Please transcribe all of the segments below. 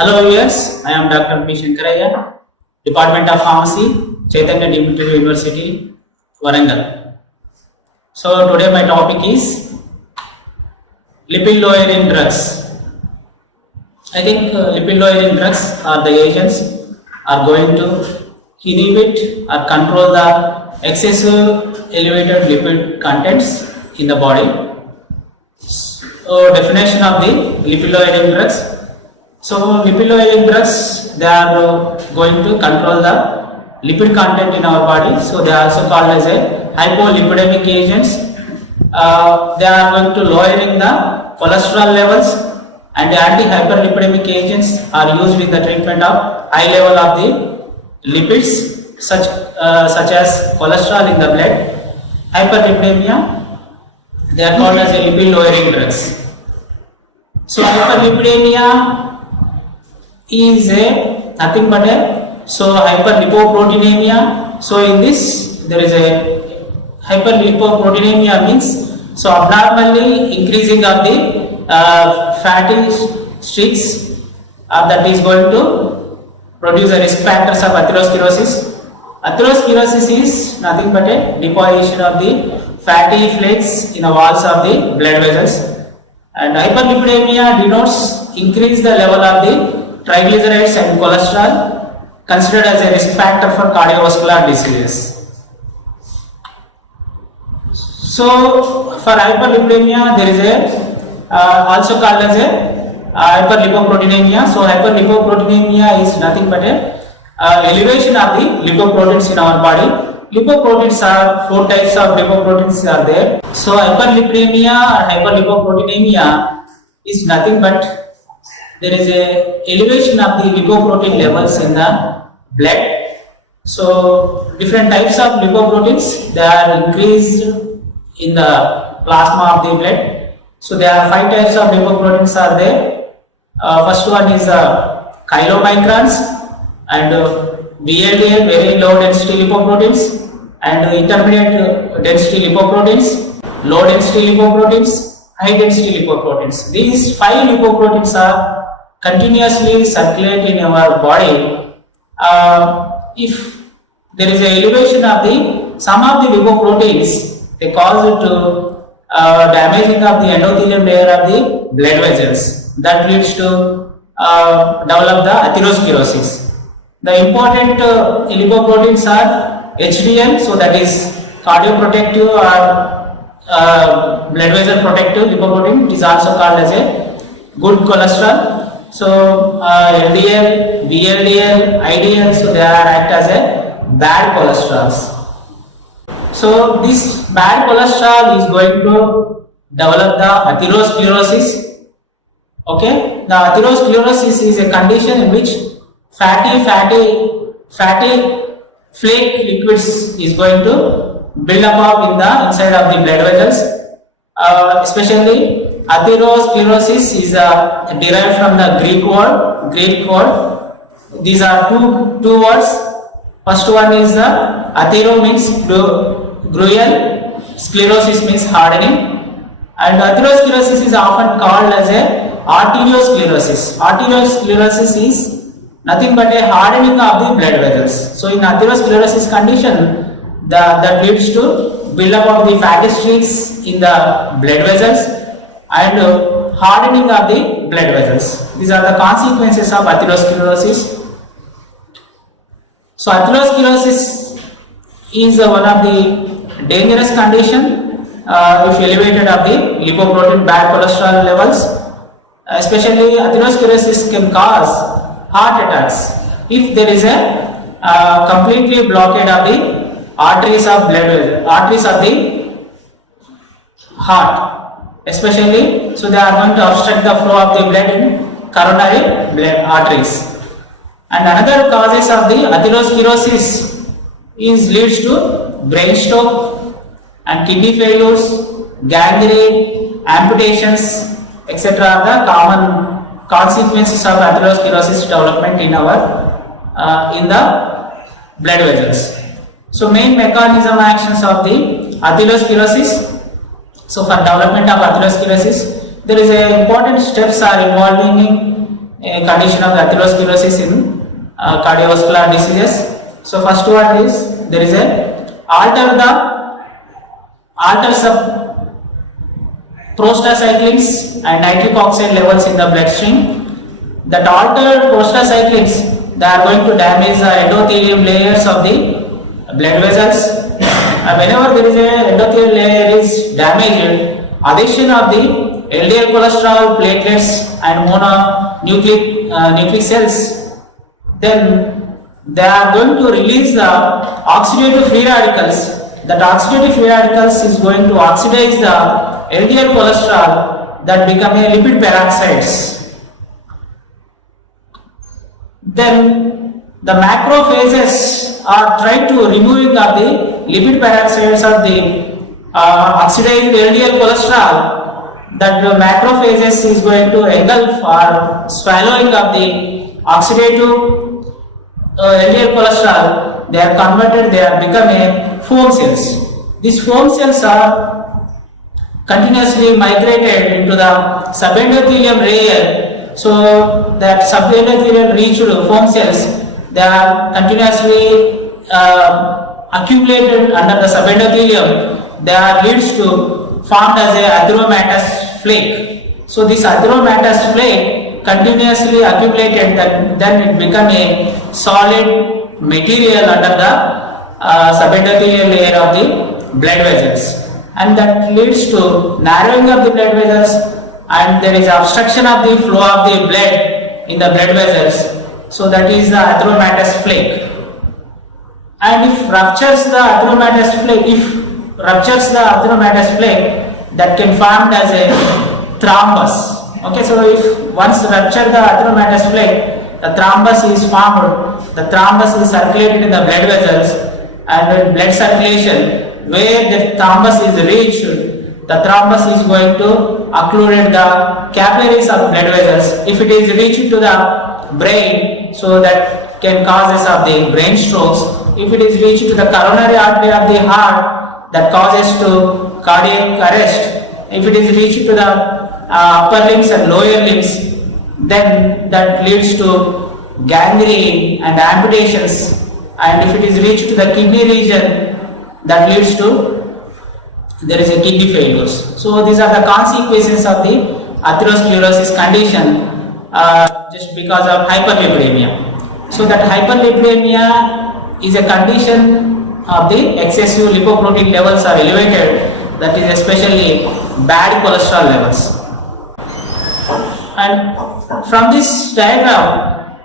Hello viewers, I am Dr. P. Shankaraiah, Department of Pharmacy, Chaitanya University, Warangal. So today my topic is lipid lowering drugs. I think lipid lowering drugs are the agents are going to inhibit or control the excessive elevated lipid contents in the body. So definition of the lipid lowering drugs. So lipid lowering drugs, they are going to control the lipid content in our body. So they are also called as a hypolipidemic agents. They are going to lowering the cholesterol levels, and the anti-hyperlipidemic agents are used in the treatment of high level of the lipids such as cholesterol in the blood. Hyperlipidemia, they are called as a lipid lowering drugs. So hyperlipidemia is nothing but hyperlipoproteinemia. So in this there is a hyperlipoproteinemia means abnormally increasing of the fatty streaks that is going to produce a risk factors of atherosclerosis. Atherosclerosis is nothing but a deposition of the fatty flakes in the walls of the blood vessels, and hyperlipidemia denotes increase the level of the triglycerides and cholesterol, considered as a risk factor for cardiovascular diseases. So for hyperlipidemia there is a also called as a hyperlipoproteinemia. So hyperlipoproteinemia is nothing but a elevation of the lipoproteins in our body. Lipoproteins are 4 types of lipoproteins are there. So hyperlipidemia or hyperlipoproteinemia is nothing but there is a elevation of the lipoprotein levels in the blood. So different types of lipoproteins, they are increased in the plasma of the blood. So there are 5 types of lipoproteins are there. First one is chylomicrons and VLDL, very low density lipoproteins, and intermediate density lipoproteins, low density lipoproteins, high density lipoproteins. These 5 lipoproteins are continuously circulate in our body. If there is an elevation of the some of the lipoproteins, they cause it to damaging of the endothelium layer of the blood vessels. That leads to develop the atherosclerosis. The important lipoproteins are HDL, so that is cardioprotective or blood vessel protective lipoprotein. It is also called as a good cholesterol. So LDL, VLDL, IDL, so they are act as a bad cholesterols. So this bad cholesterol is going to develop the atherosclerosis. Okay, the atherosclerosis is a condition in which fatty flake liquids is going to build up in the inside of the blood vessels. Especially atherosclerosis is derived from the Greek word. These are two words. First one is the athero means gruel, sclerosis means hardening, and atherosclerosis is often called as a arteriosclerosis. Arteriosclerosis is nothing but a hardening of the blood vessels. So in atherosclerosis condition, that leads to build up of the fatty streaks in the blood vessels and hardening of the blood vessels. These are the consequences of atherosclerosis. So atherosclerosis is one of the dangerous condition if elevated of the lipoprotein bad cholesterol levels. Especially atherosclerosis can cause heart attacks if there is a completely blockade of the arteries of the heart. Especially, so they are going to obstruct the flow of the blood in coronary blood arteries. And another causes of the atherosclerosis leads to brain stroke and kidney failures, gangrene, amputations, etc. are the common consequences of atherosclerosis development in the blood vessels. So main mechanism actions of the atherosclerosis. So for development of atherosclerosis, there is a important steps are involving in a condition of the atherosclerosis in cardiovascular diseases. So first one is there is a alters the prostacyclins and nitric oxide levels in the bloodstream. That altered prostacyclins, they are going to damage the endothelium layers of the blood vessels. Whenever there is a endothelial layer is damaged, addition of the LDL cholesterol, platelets and mononucleic cells, then they are going to release the oxidative free radicals. That oxidative free radicals is going to oxidize the LDL cholesterol that become a lipid peroxides. Then the macrophages are trying to removing of the lipid peroxides of the oxidized LDL cholesterol. That the macrophages is going to engulf or swallowing of the oxidative LDL cholesterol. They are converted, they are become a foam cells. These foam cells are continuously migrated into the subendothelium layer. So that subendothelial reached foam cells, they are continuously accumulated under the subendothelium. They are leads to formed as a atheromatous flake. So this atheromatous flake continuously accumulated, then it become a solid material under the subendothelial layer of the blood vessels, and that leads to narrowing of the blood vessels, and there is obstruction of the flow of the blood in the blood vessels. So that is the atheromatous flake. And if ruptures the atheromatous flake, that can form as a thrombus. Okay, so if once rupture the atheromatous flake, the thrombus is formed. The thrombus is circulated in the blood vessels, and in blood circulation, where the thrombus is reached, the thrombus is going to occlude the capillaries of blood vessels. If it is reached to the brain, so that can causes of the brain strokes. If it is reached to the coronary artery of the heart, that causes to cardiac arrest. If it is reached to the upper limbs and lower limbs, then that leads to gangrene and amputations. And if it is reached to the kidney region, that leads to there is a kidney failures. So these are the consequences of the atherosclerosis condition just because of hyperlipidemia. So that hyperlipidemia is a condition of the excessive lipoprotein levels are elevated, that is especially bad cholesterol levels. And from this diagram,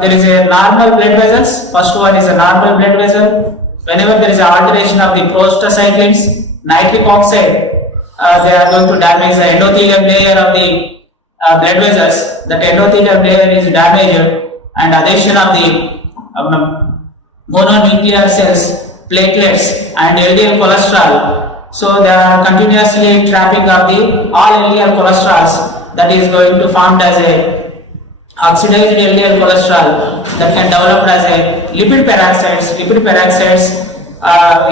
there is a normal blood vessels. First one is a normal blood vessel. Whenever there is an alteration of the prostacyclins, nitric oxide, they are going to damage the endothelium layer of the blood vessels. That endothelium layer is damaged, and addition of the mononuclear cells, platelets and LDL cholesterol. So they are continuously trapping of the all LDL cholesterols, that is going to form as a oxidized LDL cholesterol that can develop as a lipid peroxides. Lipid peroxides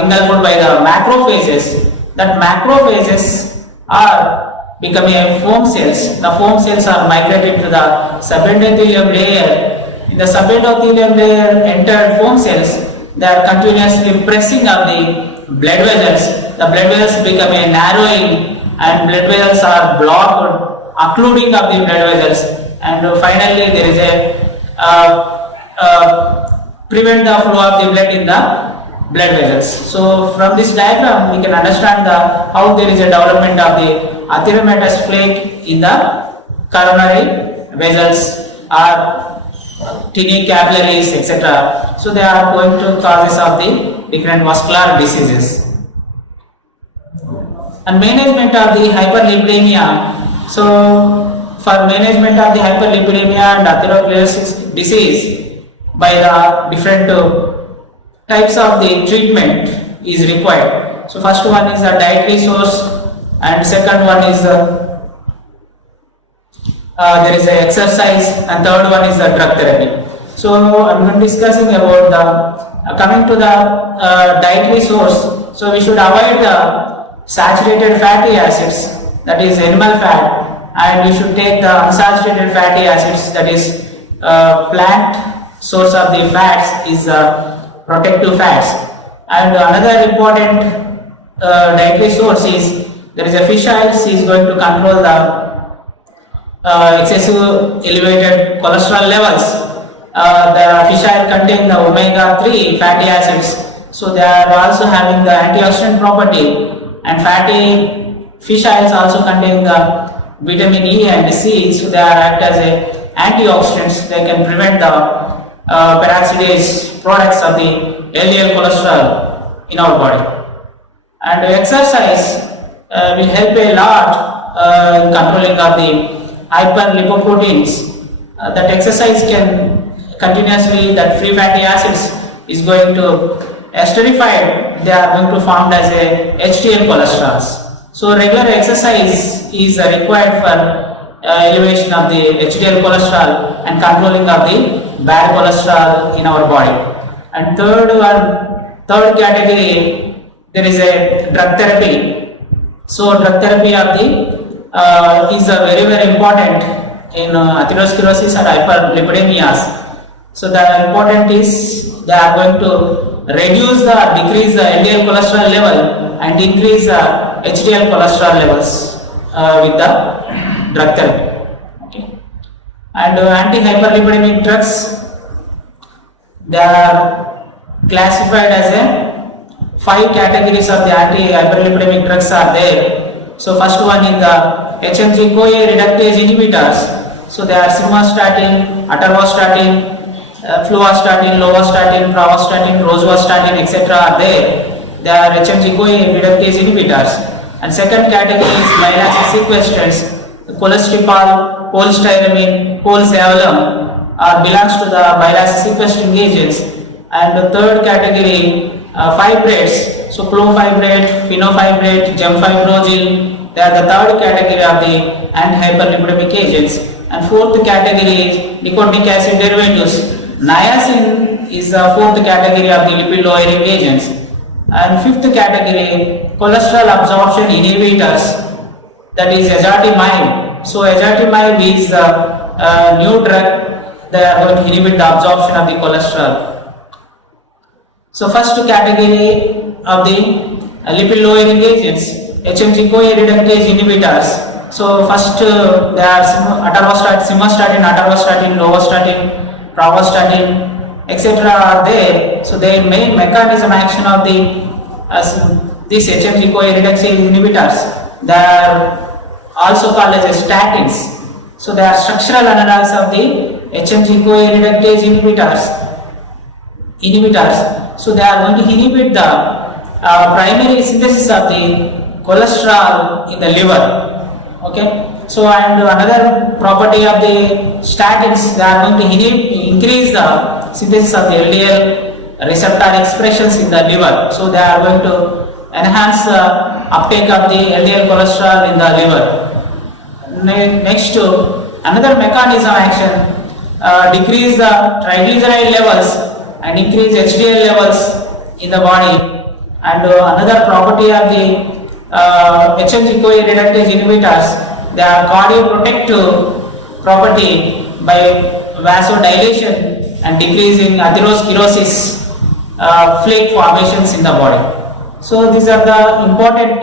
engulfed by the macrophages. That macrophages are becoming foam cells. The foam cells are migrated to the subendothelium layer. In the subendothelium layer entered foam cells, they are continuously pressing up the blood vessels. The blood vessels become a narrowing, and blood vessels are blocked, occluding of the blood vessels, and finally there is a prevent the flow of the blood in the blood vessels. So from this diagram we can understand how there is a development of the atheromatous flake in the coronary vessels or tiny capillaries, etc. So they are going to causes of the different vascular diseases. And management of the hyperlipidemia. So for management of the hyperlipidemia and atherosclerosis disease, by the different types of the treatment is required. So first one is the dietary source, and second one is the there is a exercise, and third one is the drug therapy. So I'm going to discussing about the coming to the dietary source. So we should avoid the saturated fatty acids, that is animal fat, and you should take the unsaturated fatty acids, that is plant source of the fats is protective fats. And another important dietary source is there is a fish oils is going to control the excessive elevated cholesterol levels. The fish oil contain the omega-3 fatty acids, so they are also having the antioxidant property, and fatty fish oils also contain the vitamin E and C, so they are act as a antioxidants. They can prevent the peroxidase products of the LDL cholesterol in our body. And exercise will help a lot in controlling of the hyperlipoproteins. That exercise can continuously, that free fatty acids is going to esterified, they are going to formed as a HDL cholesterols. So regular exercise is required for elevation of the HDL cholesterol and controlling of the bad cholesterol in our body. And third category, there is a drug therapy. So drug therapy of the is very important in atherosclerosis and hyperlipidemias. So the important is they are going to decrease the LDL cholesterol level and increase the HDL cholesterol levels with the drug therapy. Okay. And anti-hyperlipidemic drugs, they are classified as a 5 categories of the anti-hyperlipidemic drugs are there. So first one is the HMG-CoA Reductase inhibitors. So they are simvastatin, atorvastatin, fluvastatin, lovastatin, pravastatin, rosuvastatin, etc. are there. They are HMG-CoA reductase inhibitors. And second category is bile sequestrants, cholesterol, cholestyramine, cholesavalum belongs to the bile sequestering agents. And the third category, fibrates, so clofibrate, phenofibrate, gemfibrozil, they are the third category of the anti-hyperlipidemic agents. And fourth category is nicotinic acid derivatives. NIACIN is the fourth category of the lipid lowering agents. And fifth category, cholesterol absorption inhibitors, that is ezetimibe. So ezetimibe is the new drug that are going to inhibit the absorption of the cholesterol. So first category of the lipid lowering agents, HMG-CoA reductase inhibitors. So first there are atorvastatin, simvastatin, atorvastatin, lovastatin, pravastatin, etc. are there. So their main mechanism action of these HMG-CoA reductase inhibitors, they are also called as statins. So they are structural analogs of the HMG-CoA reductase inhibitors. So they are going to inhibit the primary synthesis of the cholesterol in the liver. Okay. So and another property of the statins, they are going to increase the synthesis of the LDL receptor expressions in the liver. So they are going to enhance the uptake of the LDL cholesterol in the liver. Next, another mechanism action, decrease the triglyceride levels and increase HDL levels in the body. And another property of the HMG-CoA reductase inhibitors, they are cardioprotective property by vasodilation and decreasing atherosclerosis flake formations in the body. So these are the important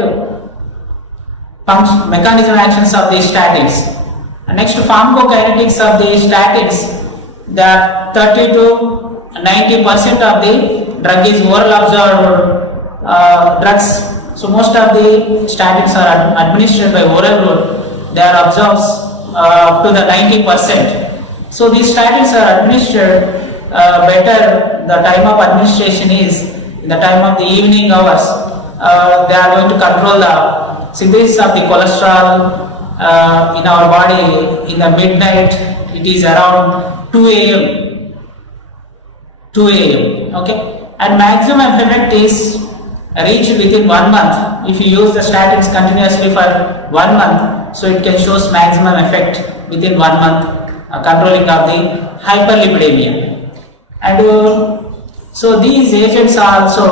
mechanism actions of the statins. And next, pharmacokinetics of the statins, the 30 to 90% of the drug is oral absorbed drugs. So most of the statins are administered by oral route. They are absorbed up to the 90%. So these statins are administered better. The time of administration is in the time of the evening hours. They are going to control the synthesis of the cholesterol in our body. In the midnight, it is around 2 a.m. 2 a.m. Okay, and maximum effect is reached within 1 month. If you use the statins continuously for 1 month, so it can show maximum effect within 1 month, controlling of the hyperlipidemia. And so these agents are also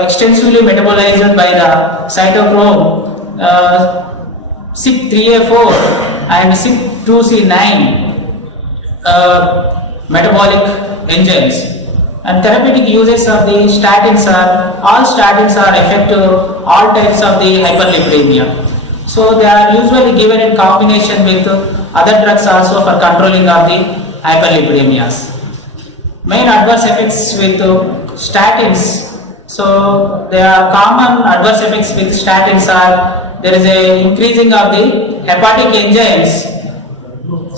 extensively metabolized by the cytochrome CYP3A4 and CYP2C9 metabolic enzymes. And therapeutic uses of the statins are, all statins are effective all types of the hyperlipidemia. So they are usually given in combination with other drugs also for controlling of the hyperlipidemias. Main adverse effects with statins. So there are common adverse effects with statins are, there is a increasing of the hepatic enzymes.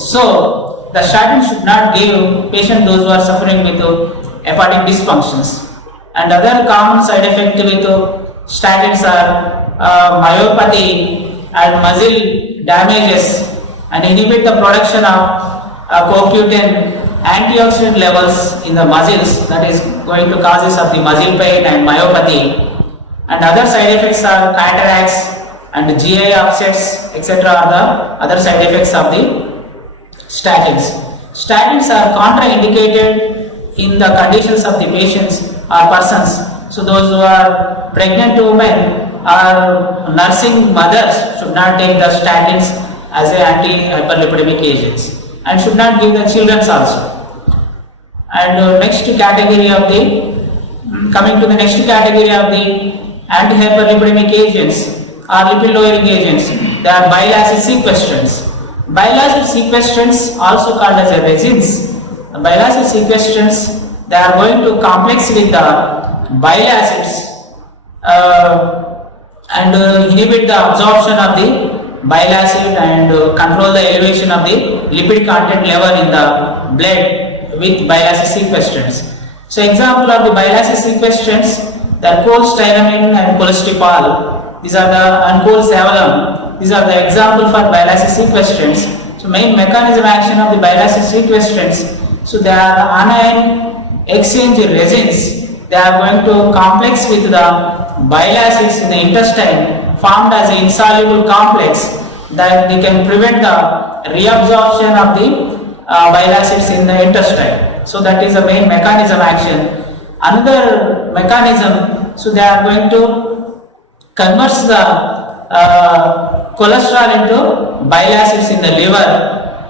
So the statin should not give patient those who are suffering with hepatic dysfunctions. And other common side effect with statins are myopathy and muscle damages, and inhibit the production of CoQ10 antioxidant levels in the muscles, that is going to causes of the muscle pain and myopathy. And other side effects are cataracts and GI upsets, etc. are the other side effects of the statins. Statins are contraindicated in the conditions of the patients or persons. So those who are pregnant women or nursing mothers should not take the statins as a anti-hyperlipidemic agents, and should not give the children also. And next category of the, coming to the next category of the anti-hyperlipidemic agents are lipid lowering agents. They are bile acid sequestrants. Bile acid sequestrants, also called as a resins. Bile acid sequestrants, they are going to complex with the bile acids and inhibit the absorption of the bile acid and control the elevation of the lipid content level in the blood with bile acid sequestrants. So example of the bile acid sequestrants, the cholestyramine and cholesterol, these are the, and cholesavalum, these are the example for bile acid sequestrants. So main mechanism action of the bile acid sequestrants, so they are anion exchange resins. They are going to complex with the bile acids in the intestine, formed as an insoluble complex, that they can prevent the reabsorption of the bile acids in the intestine. So that is the main mechanism action. Another mechanism, so they are going to convert the cholesterol into bile acids in the liver,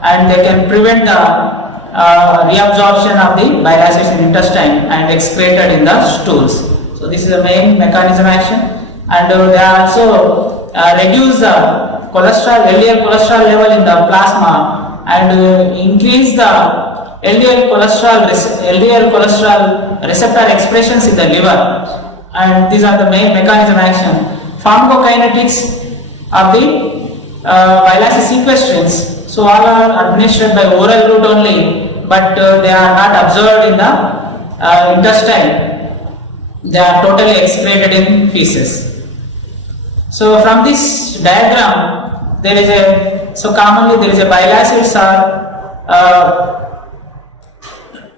and they can prevent the reabsorption of the bile acids in intestine and excreted in the stools. So this is the main mechanism action. And they also reduce the cholesterol, LDL cholesterol level in the plasma, and increase the LDL cholesterol receptor expressions in the liver. And these are the main mechanism action. Pharmacokinetics of the bile acid sequestrants. So all are administered by oral route only, but they are not absorbed in the intestine. They are totally excreted in feces. So from this diagram, there is a, so commonly there is a bile acids are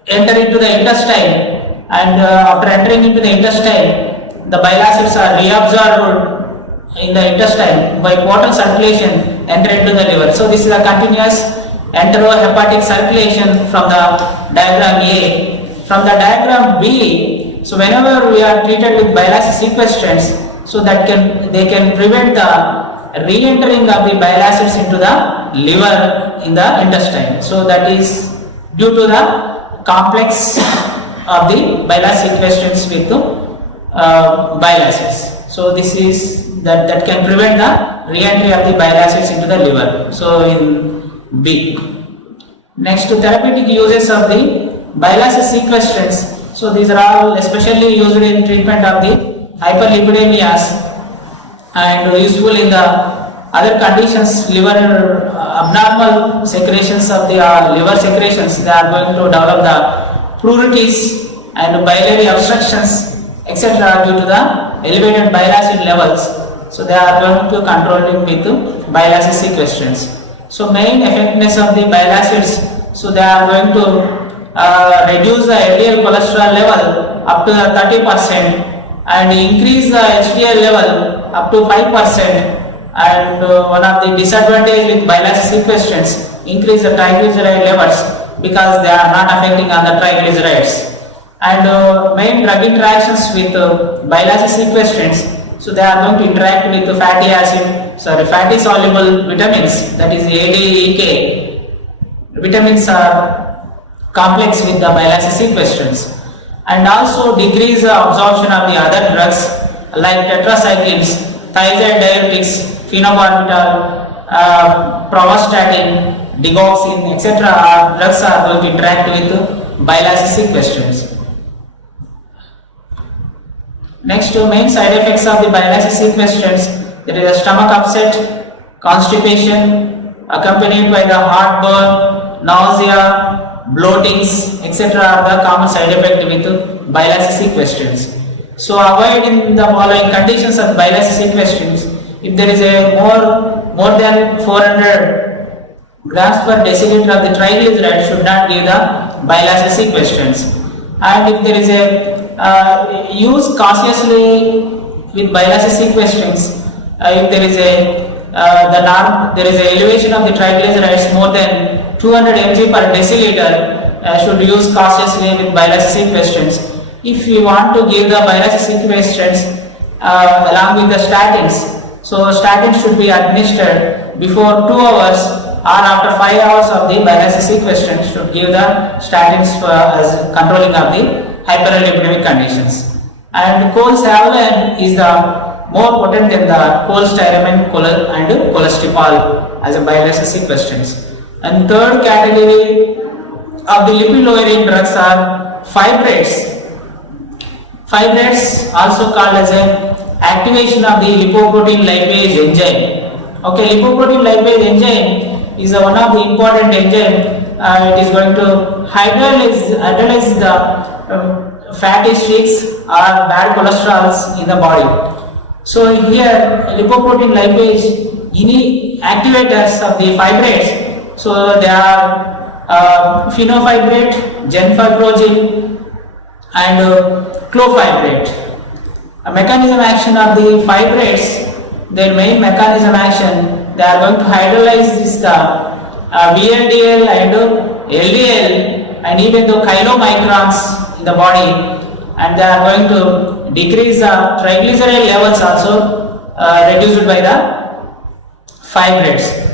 enter into the intestine, and after entering into the intestine, the bile acids are reabsorbed in the intestine by portal circulation, enter into the liver. So this is a continuous enterohepatic circulation from the diagram A. From the diagram B, so whenever we are treated with bile acid sequestrants, so that they can prevent the re-entering of the bile acids into the liver in the intestine. So that is due to the complex of the bile acid sequestrants with bile acids. So this is that can prevent the re-entry of the bile acids into the liver. So in B. Next, therapeutic uses of the bile acid sequestrants. So these are all especially used in treatment of the hyperlipidemias, and useful in the other conditions, liver abnormal secretions of the liver secretions. They are going to develop the pruritus and biliary obstructions, etc. due to the elevated bile acid levels. So they are going to control it with bile acid sequestrants. So main effectiveness of the bile acids, so they are going to reduce the LDL cholesterol level up to 30% and increase the HDL level up to 5%. And one of the disadvantages with bile acid sequestrants, increase the triglyceride levels because they are not affecting on the triglycerides. And main drug interactions with bile acid sequestrants, so they are going to interact with the fatty acid fatty soluble vitamins, that is A, D, E, K. Vitamins are complex with the bile acid sequestrants, and also decrease the absorption of the other drugs like tetracyclines, thiazide diuretics, phenobarbital, pravastatin, digoxin, etc. drugs are going to interact with bile acid sequestrants. Next, main side effects of the bile acid sequestrants, there is a stomach upset, constipation accompanied by the heartburn, nausea, bloatings, etc. are the common side effect with bile acid sequestrants. So avoid in the following conditions of bile acid sequestrants. If there is a more than 400 grams per deciliter of the triglyceride, should not give the bile acid sequestrants. And if there is a use cautiously with bile acid sequestrants, if there is there is a elevation of the triglycerides more than 200 mg per deciliter, should use cautiously with bile acid sequestrants. If we want to give the bile acid sequestrants along with the statins, so statins should be administered before 2 hours or after 5 hours of the bile acid sequestrants, should give the statins as controlling of the hyperlipidemic conditions. And cholestyramine is the more potent than the cholestyramine and cholesterol as a bile acid sequestrants. And third category of the lipid lowering drugs are fibrates. Fibrates, also called as a activation of the lipoprotein lipase enzyme. Okay, lipoprotein lipase enzyme is one of the important enzyme. It is going to hydrolyze the fatty streaks or bad cholesterols in the body. So here lipoprotein lipase activators of the fibrates. So they are phenofibrate, genfibrozil, and clofibrate. A mechanism action of the fibrates, their main mechanism action, they are going to hydrolyze this VLDL and LDL and even the chylomicrons in the body, and they are going to decrease the triglyceride levels also reduced by the fibrates.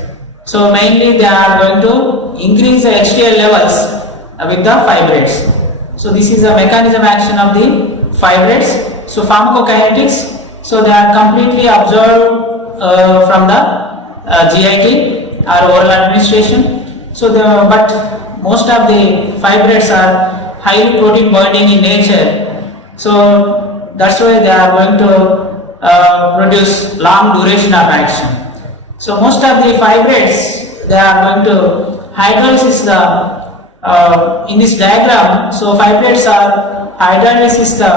So mainly they are going to increase the HDL levels with the fibrates. So this is a mechanism action of the fibrates. So pharmacokinetics, so they are completely absorbed from the GIT or oral administration. So but most of the fibrates are highly protein binding in nature. So that's why they are going to produce long duration of action. So most of the fibrates, they are going to hydrolysis the in this diagram. So fibrates are hydrolysis the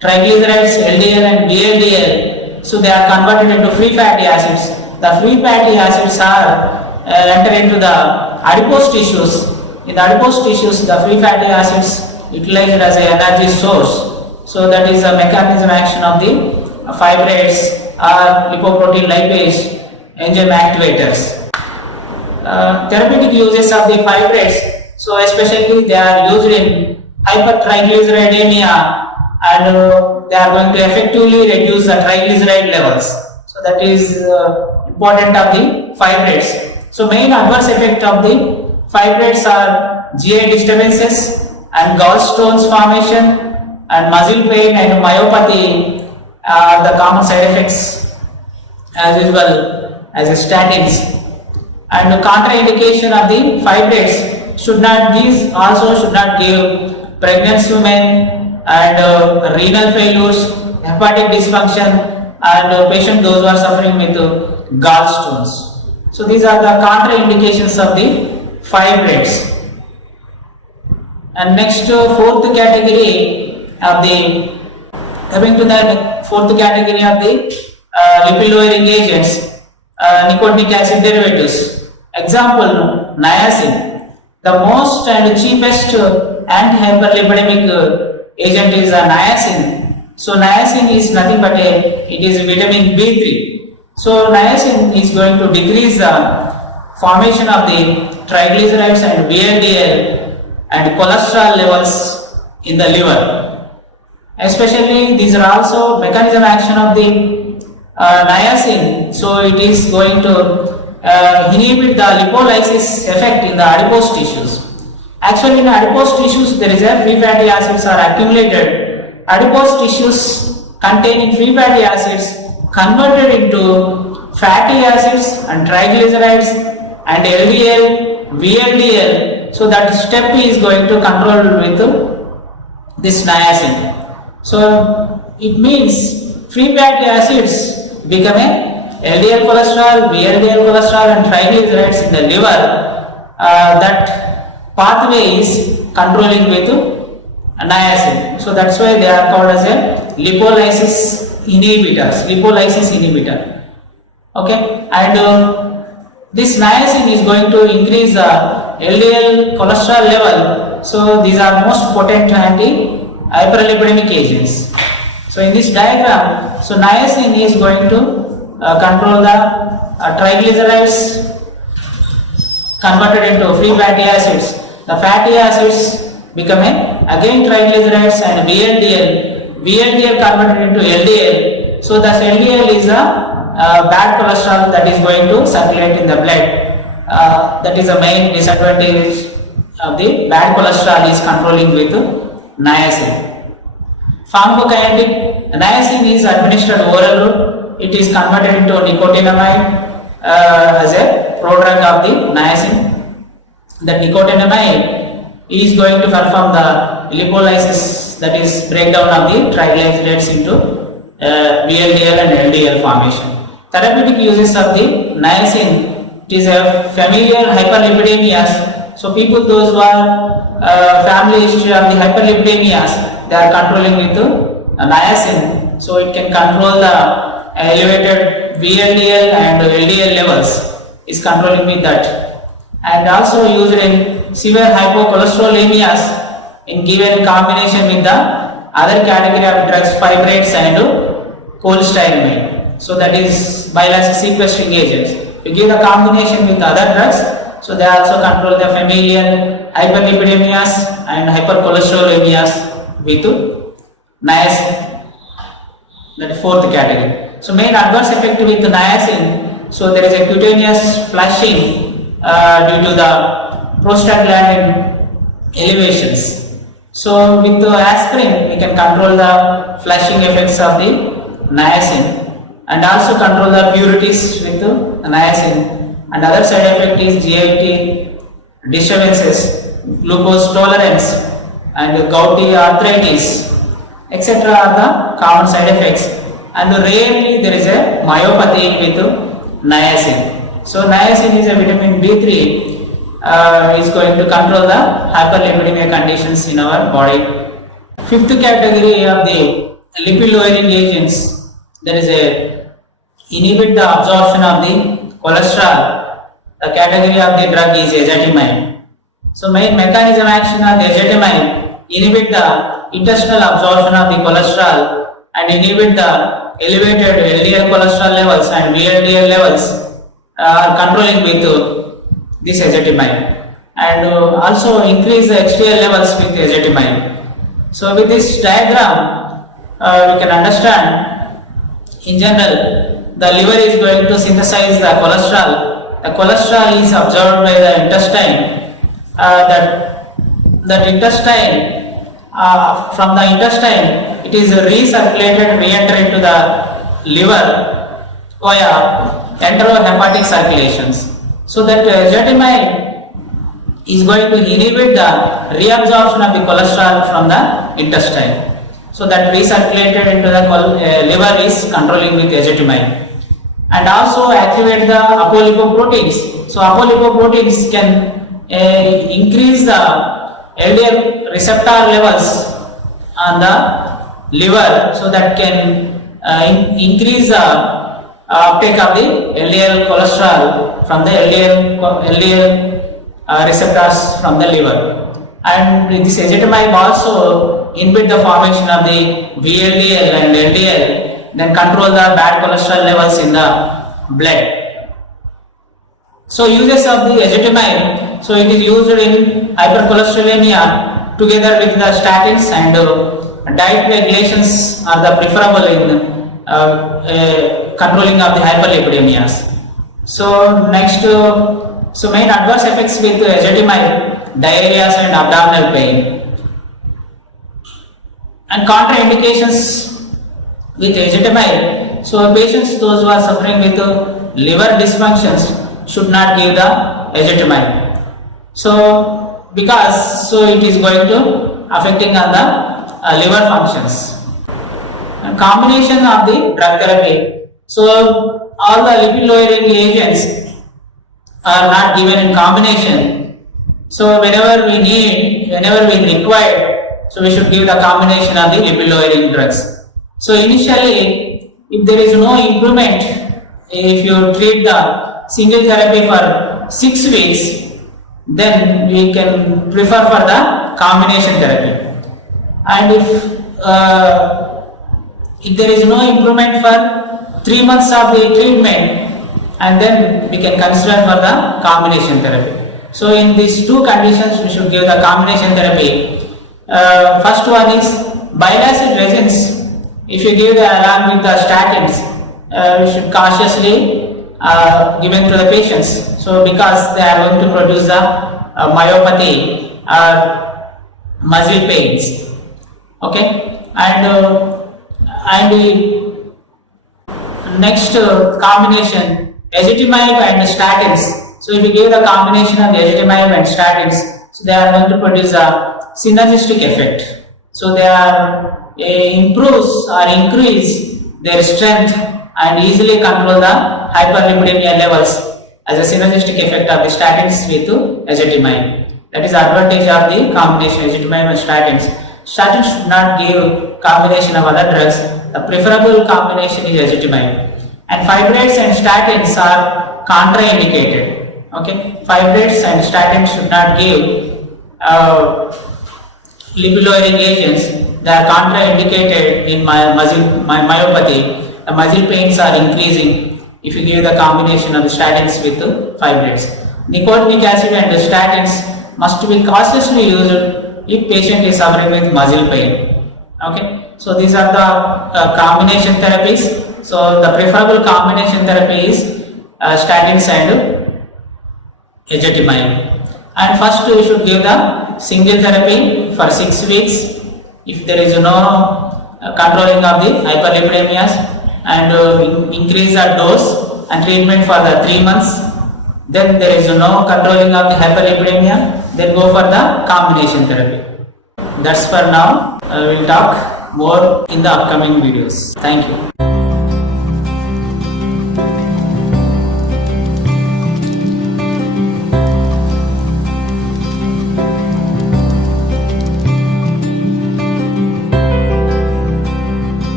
triglycerides, LDL and VLDL. So they are converted into free fatty acids. The free fatty acids are enter into the adipose tissues. In the adipose tissues, the free fatty acids utilized as an energy source. So that is the mechanism action of the fibrates or lipoprotein lipase enzyme activators. Therapeutic uses of the fibrates, so especially they are used in hypertriglyceridemia, and they are going to effectively reduce the triglyceride levels. So that is important of the fibrates. So main adverse effect of the fibrates are GI disturbances and gallstones formation and muscle pain and myopathy are the common side effects as usual as statins. And contraindication of the fibrates should not give pregnant women and renal failures, hepatic dysfunction, and patient those who are suffering with gallstones. So these are the contraindications of the fibrates. And next, fourth category of the lipid lowering agents, nicotinic acid derivatives. Example, niacin. The most and cheapest anti-hyperlipidemic agent is niacin. So niacin is nothing but it is vitamin B3. So niacin is going to decrease the formation of the triglycerides and VLDL and cholesterol levels in the liver. Especially these are also mechanism action of the niacin, so it is going to inhibit the lipolysis effect in the adipose tissues. Actually, in adipose tissues, there is a free fatty acids are accumulated. Adipose tissues containing free fatty acids converted into fatty acids and triglycerides and LDL, VLDL. So that step is going to control with this niacin. So it means free fatty acids become a LDL cholesterol, VLDL cholesterol and triglycerides in the liver. That pathway is controlling with niacin. So that's why they are called as a lipolysis inhibitors. Lipolysis inhibitor. Okay, and this niacin is going to increase the LDL cholesterol level. So these are most potent anti-hyperlipidemic agents. So in this diagram, so niacin is going to control the triglycerides converted into free fatty acids. The fatty acids become again triglycerides and VLDL converted into LDL. So this LDL is a bad cholesterol that is going to circulate in the blood. That is the main disadvantage of the bad cholesterol is controlling with niacin. Pharmacokinetic, niacin is administered oral route. It is converted into nicotinamide as a prodrug of the niacin. The nicotinamide is going to perform the lipolysis, that is breakdown of the triglycerides into VLDL and LDL formation. Therapeutic uses of the niacin, it is a familial hyperlipidemias. So people those who are family history of the hyperlipidemias, they are controlling with niacin. So it can control the elevated VLDL and LDL levels, is controlling with that. And also used in severe hypocholesterolemias in given combination with the other category of drugs, FIBRATES and cholestyramine. So that is Bile sequestering agents. You give the combination with other drugs, so they also control the familial hyperlipidemias and hypercholesterolemias with niacin. That is fourth category. So main adverse effect with niacin, so there is a cutaneous flushing due to the prostaglandin elevations. So with the aspirin we can control the flushing effects of the niacin and also control the purities with the niacin. And other side effect is GIT disturbances, glucose tolerance and gouty arthritis, etc. are the common side effects. And rarely there is a myopathy with niacin. So niacin is a vitamin B3, is going to control the hyperlipidemia conditions in our body. Fifth category of the lipid lowering agents, there is a inhibit the absorption of the cholesterol. The category of the drug is ezetimibe. So main mechanism action of the ezetimibe, inhibit the intestinal absorption of the cholesterol and inhibit the elevated LDL cholesterol levels and VLDL levels are controlling with this ezetimibe, and also increase the HDL levels with ezetimibe. So with this diagram we can understand in general the liver is going to synthesize the cholesterol. The cholesterol is absorbed by the intestine. That intestine, from the intestine it is recirculated, re-enter into the liver via enterohepatic circulations. So that ezetimibe is going to inhibit the reabsorption of the cholesterol from the intestine. So that recirculated into the liver is controlling with ezetimibe. And also activate the apolipoproteins. So apolipoproteins can increase the LDL receptor levels on the liver, so that can increase the uptake of the LDL cholesterol from the LDL receptors from the liver. And this ezetimibe also inhibit the formation of the VLDL and LDL, then control the bad cholesterol levels in the blood. So uses of the ezetimibe, so it is used in hypercholesterolemia together with the statins, and diet regulations are the preferable in controlling of the hyperlipidemias. So next, so main adverse effects with ezetimibe: diarrhea and abdominal pain. And contraindications with ezetimibe. So patients, those who are suffering with liver dysfunctions, should not give the ezetimibe. So because it is going to affecting on the liver functions. And combination of the drug therapy. So all the lipid lowering agents are not given in combination. So whenever we need, whenever we require, so we should give the combination of the lipid lowering drugs. So initially, if there is no improvement, if you treat the single therapy for 6 weeks, then we can prefer for the combination therapy. And if there is no improvement for 3 months of the treatment, and then we can consider for the combination therapy. So in these two conditions, we should give the combination therapy. First one is bile acid resins. If you give along with the statins, we should cautiously given to the patients. So because they are going to produce the myopathy or muscle pains. Okay, and next combination, ezetimibe and statins. So if you give the combination of ezetimibe and statins, so they are going to produce a synergistic effect. So they are improves or increase their strength and easily control the hyperlipidemia levels as a synergistic effect of the statins with ezetimibe. That is the advantage of the combination ezetimibe and statins. Statins should not give combination of other drugs. The preferable combination is ezetimibe. And fibrates and statins are contraindicated. Okay, fibrates and statins should not give lipid lowering agents. They are contraindicated in myopathy. The muscle pains are increasing if you give the combination of the statins with fibrates. Nicotinic acid and the statins must be cautiously used if patient is suffering with muscle pain. Okay, so these are the combination therapies. So the preferable combination therapy is statins and ezetimibe. And first we should give the single therapy for 6 weeks. If there is no controlling of the hyperlipidemias, and increase the dose and treatment for the 3 months, then there is no controlling of the hyperlipidemia, then go for the combination therapy. That's for now. We will talk more in the upcoming videos. Thank you.